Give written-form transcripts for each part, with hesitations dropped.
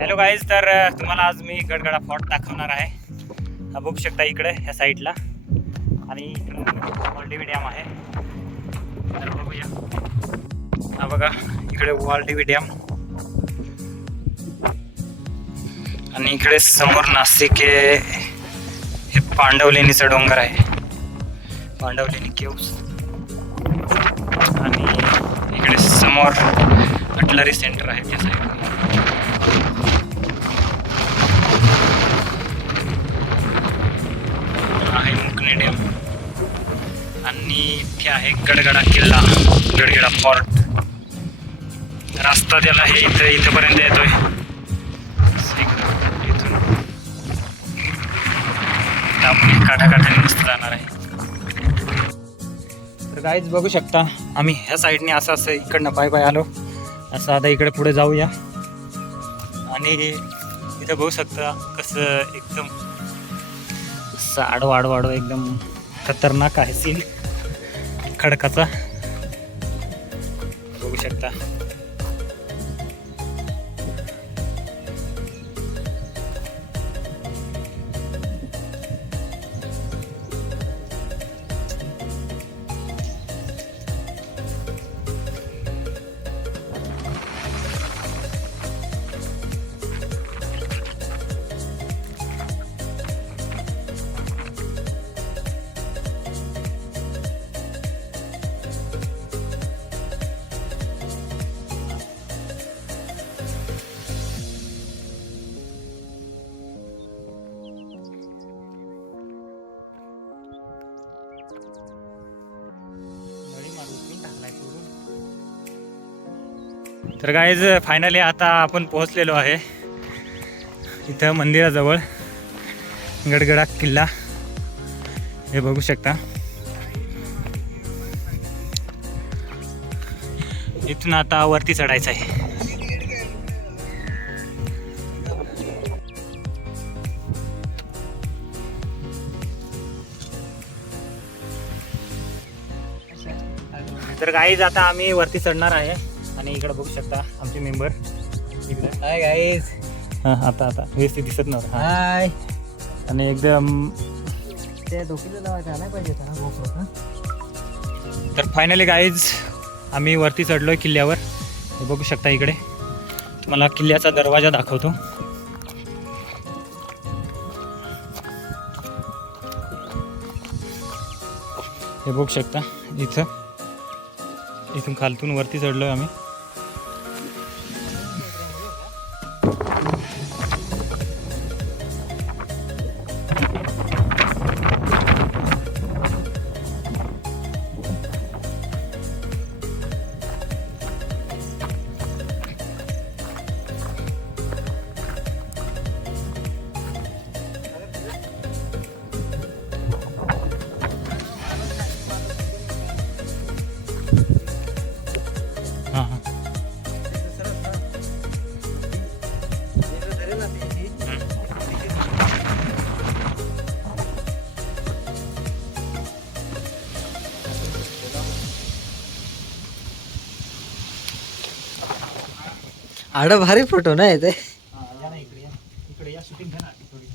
Hello guys, तर तुम्हाला आज मी गडगडा फोर्ट दाखवणार आहे. हा बघू शकता इकडे ह्या साईडला, आणि इकडे वालदेवी डॅम आहे. तर बघूया. हा बघा इकडे वालदेवी डॅम, आणि इकडे समोर नाशिक हे पांडवलेणीचा डोंगर आहे, पांडवलेणी केव्स. आणि इकडे समोर कटलरी सेंटर आहे त्या साईडला. आहे मुकणे डॅम, आणि इथे आहे गडगडा किल्ला, गडगडा फोर्ट. रस्ता त्याला हे इथपर्यंत येतोय. इथून आपण काठाकाठाने मस्त जाणार आहे. तर गाईज बघू शकता, आम्ही ह्या साईडने असं इकडनं पाय आलो. असं आता इकडे पुढे जाऊया, आणि इथं बघू शकता कसं एकदम आडवा एकदम खतरनाक आहे सीन खडकाचा, बघू शकता. तर गाईज फायनली आता आपण पोहोचलेलो आहे इथं मंदिराजवळ, गडगडा किल्ला. हे बघू शकता. इथून आता वरती चढायचं आहे. तर गाईज आता आम्ही वरती चढणार आहे, आणि इकडे बघू शकता आमचे मेंबर इकडे. Hi guys. हां आता व्यवस्थित दिसत नव्हतं. हाय. आणि एकदम ते डोकीला लावायचं नाही पाहिजे ना गोप्रो. तर फायनली गाईज आम्ही वरती चढलोय किल्ल्यावर. हे बघू शकता इकडे. तुम्हाला किल्ल्याचा दरवाजा दाखवतो. हे बघू शकता इथून खालतून वरती चढलोय आम्ही. आड भारी फोटो ना येते. इकडे या शूटिंग घ्या ना थोडी.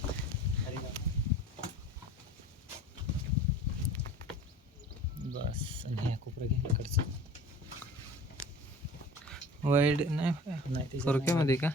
बस, आणि ह्या कोपरा घे इकडचं. वाईड नाही नाही मध्ये का.